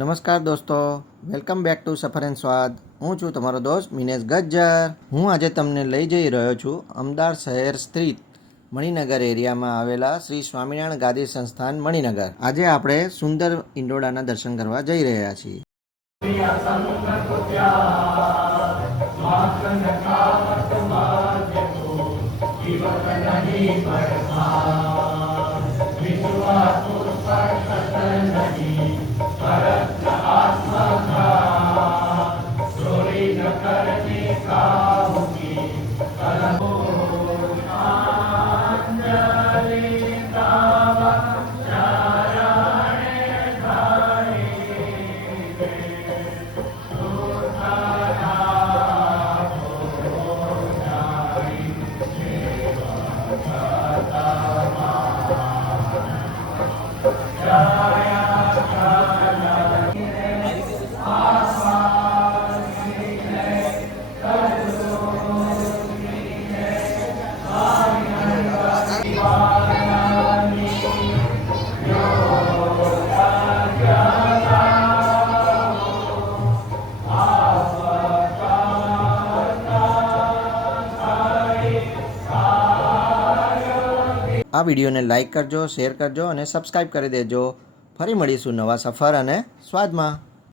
નમસ્કાર દોસ્તો, welcome back to સફર એન્ડ સ્વાદ. હું છું તમારો દોસ્ત મિનેશ ગજ્જર. હું આજે તમને લઈ જઈ રહ્યો છું અમદાવાદ શહેર સ્થિત મણિનગર એરિયામાં આવેલા શ્રી સ્વામિનારાયણ ગાદી સંસ્થાન મણિનગર. આજે આપણે સુંદર ઇંડોડાના દર્શન કરવા જઈ રહ્યા છીએ. આ વિડીયોને લાઈક કરજો, શેર કરજો અને સબસ્ક્રાઈબ કરી દેજો. ફરી મળીશું નવા સફર અને સ્વાદમાં.